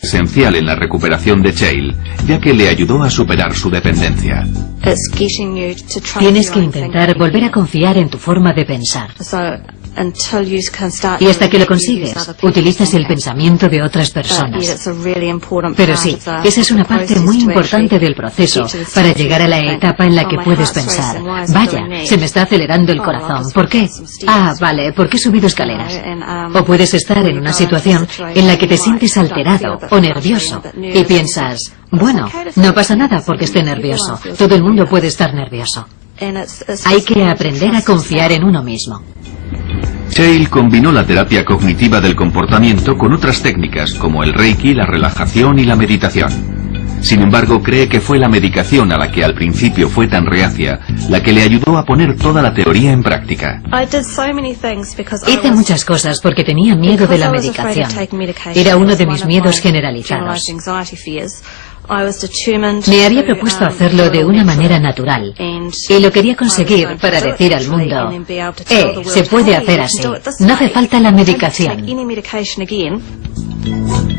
esencial en la recuperación de Chael, ya que le ayudó a superar su dependencia. Tienes que intentar volver a confiar en tu forma de pensar. Y hasta que lo consigues, utilizas el pensamiento de otras personas. Pero sí, esa es una parte muy importante del proceso para llegar a la etapa en la que puedes pensar: vaya, se me está acelerando el corazón. ¿Por qué? Ah, vale, porque he subido escaleras. O puedes estar en una situación en la que te sientes alterado o nervioso y piensas: bueno, no pasa nada porque esté nervioso. Todo el mundo puede estar nervioso. Hay que aprender a confiar en uno mismo. Chael combinó la terapia cognitiva del comportamiento con otras técnicas como el Reiki, la relajación y la meditación. Sin embargo, cree que fue la medicación a la que al principio fue tan reacia la que le ayudó a poner toda la teoría en práctica. Hice muchas cosas porque tenía miedo de la medicación. Era uno de mis miedos generalizados. Me había propuesto hacerlo de una manera natural y lo quería conseguir para decir al mundo: se puede hacer así, no hace falta la medicación.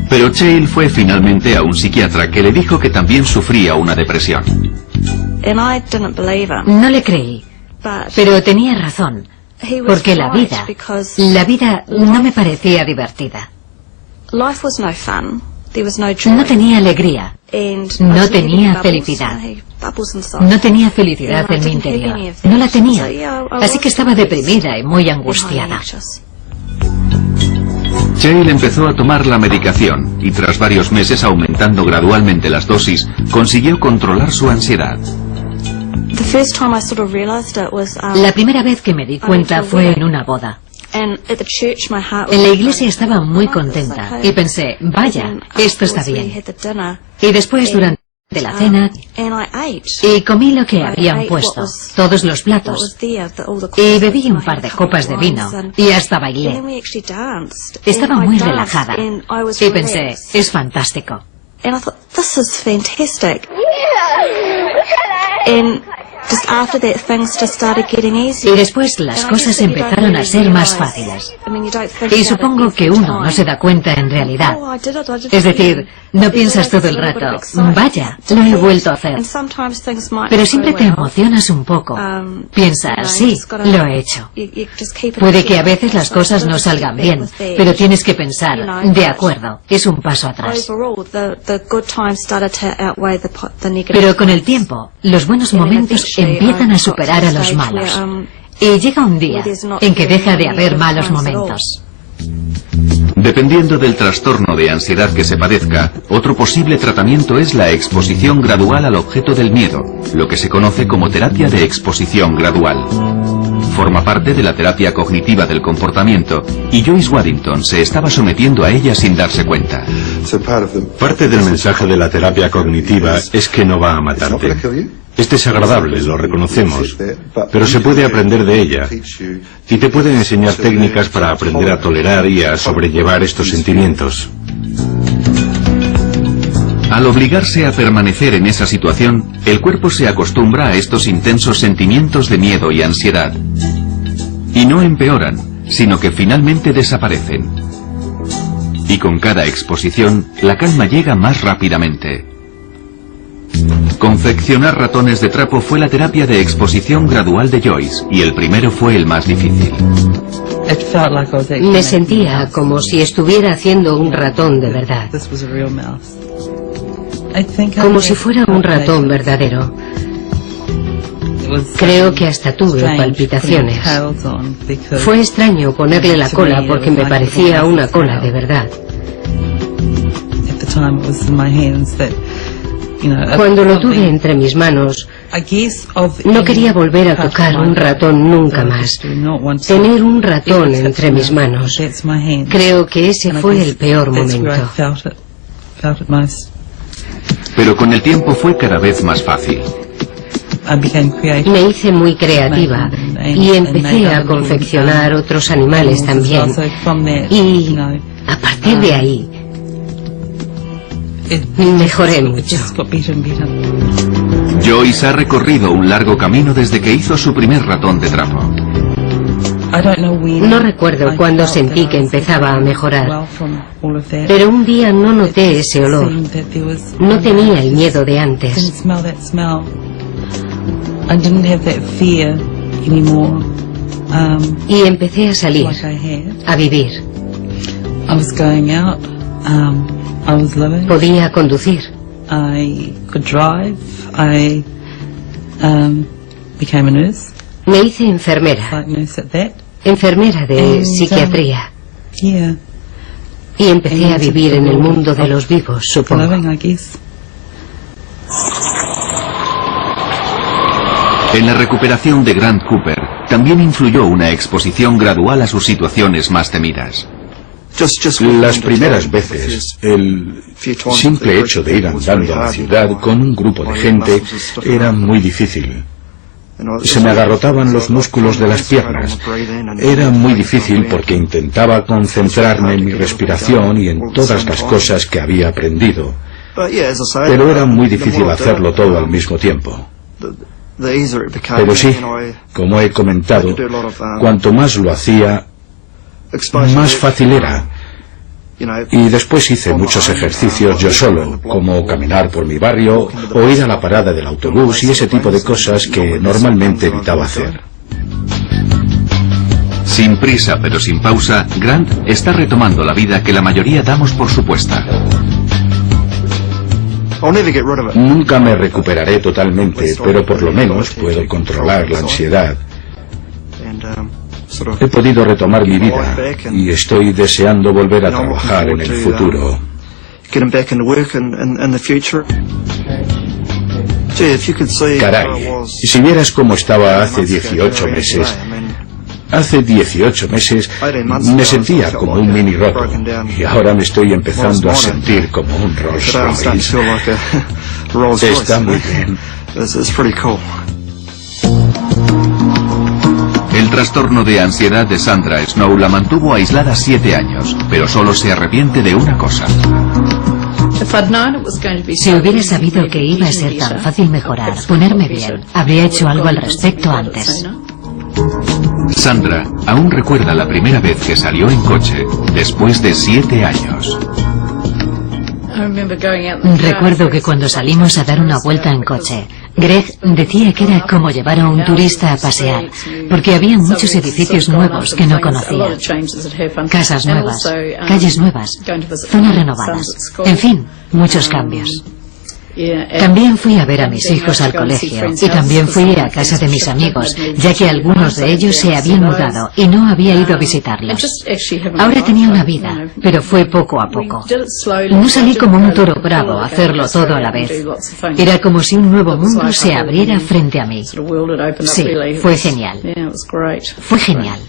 Pero Chael fue finalmente a un psiquiatra que le dijo que también sufría una depresión. No le creí, pero tenía razón, porque la vida no me parecía divertida. No tenía alegría, no tenía felicidad. No tenía felicidad en mi interior, no la tenía, así que estaba deprimida y muy angustiada. Chael empezó a tomar la medicación y tras varios meses aumentando gradualmente las dosis, consiguió controlar su ansiedad. La primera vez que me di cuenta fue en una boda. En la iglesia estaba muy contenta y pensé: vaya, esto está bien. Y después, durante la cena, y comí lo que habían puesto, todos los platos, y bebí un par de copas de vino y hasta bailé. Estaba muy relajada y pensé: es fantástico. Y después las cosas empezaron a ser más fáciles. Y supongo que uno no se da cuenta en realidad. Es decir, no piensas todo el rato: vaya, lo he vuelto a hacer. Pero siempre te emocionas un poco. Piensas: sí, lo he hecho. Puede que a veces las cosas no salgan bien, pero tienes que pensar: de acuerdo, es un paso atrás. Pero con el tiempo, los buenos momentos empiezan a superar a los malos. Y llega un día en que deja de haber malos momentos. Dependiendo del trastorno de ansiedad que se padezca, otro posible tratamiento es la exposición gradual al objeto del miedo, lo que se conoce como terapia de exposición gradual. Forma parte de la terapia cognitiva del comportamiento y Joyce Waddington se estaba sometiendo a ella sin darse cuenta. Parte del mensaje de la terapia cognitiva es que no va a matarte. Es desagradable, lo reconocemos, pero se puede aprender de ella y te pueden enseñar técnicas para aprender a tolerar y a sobrellevar estos sentimientos. Al obligarse a permanecer en esa situación, el cuerpo se acostumbra a estos intensos sentimientos de miedo y ansiedad. Y no empeoran, sino que finalmente desaparecen. Y con cada exposición, la calma llega más rápidamente. Confeccionar ratones de trapo fue la terapia de exposición gradual de Joyce, y el primero fue el más difícil. Me sentía como si estuviera haciendo un ratón de verdad. Como si fuera un ratón verdadero. Creo que hasta tuve palpitaciones. Fue extraño ponerle la cola porque me parecía una cola de verdad. Cuando lo tuve entre mis manos, no quería volver a tocar un ratón nunca más. Tener un ratón entre mis manos. Creo que ese fue el peor momento. Pero con el tiempo fue cada vez más fácil. Me hice muy creativa y empecé a confeccionar otros animales también. Y a partir de ahí, mejoré mucho. Joyce ha recorrido un largo camino desde que hizo su primer ratón de trapo. No recuerdo cuándo sentí que empezaba a mejorar, pero un día no noté ese olor. No tenía el miedo de antes. Y empecé a salir, a vivir. Podía conducir. Me hice enfermera. Enfermera de psiquiatría. Y empecé a vivir en el mundo de los vivos, supongo. En la recuperación de Grant Cooper también influyó una exposición gradual a sus situaciones más temidas. Las primeras veces, el simple hecho de ir andando a la ciudad con un grupo de gente era muy difícil. Se me agarrotaban los músculos de las piernas. Era muy difícil porque intentaba concentrarme en mi respiración y en todas las cosas que había aprendido. Pero era muy difícil hacerlo todo al mismo tiempo. Pero sí, como he comentado, cuanto más lo hacía, más fácil era. Y después hice muchos ejercicios yo solo, como caminar por mi barrio o ir a la parada del autobús y ese tipo de cosas que normalmente evitaba hacer. Sin prisa pero sin pausa, Grant está retomando la vida que la mayoría damos por supuesta. Nunca me recuperaré totalmente, pero por lo menos puedo controlar la ansiedad. He podido retomar mi vida y estoy deseando volver a trabajar en el futuro. Caray, si vieras cómo estaba hace 18 meses. Hace 18 meses me sentía como un mini roto y ahora me estoy empezando a sentir como un Rolls Royce. Está muy bien. El trastorno de ansiedad de Sandra Snow la mantuvo aislada 7 años, pero solo se arrepiente de una cosa. Si hubiera sabido que iba a ser tan fácil mejorar, ponerme bien, habría hecho algo al respecto antes. Sandra aún recuerda la primera vez que salió en coche, después de 7 años. Recuerdo que cuando salimos a dar una vuelta en coche, Greg decía que era como llevar a un turista a pasear, porque había muchos edificios nuevos que no conocía. Casas nuevas, calles nuevas, zonas renovadas, en fin, muchos cambios. También fui a ver a mis hijos al colegio y también fui a casa de mis amigos, ya que algunos de ellos se habían mudado y no había ido a visitarlos. Ahora tenía una vida, pero fue poco a poco. No salí como un toro bravo a hacerlo todo a la vez. Era como si un nuevo mundo se abriera frente a mí. Sí, fue genial. Fue genial.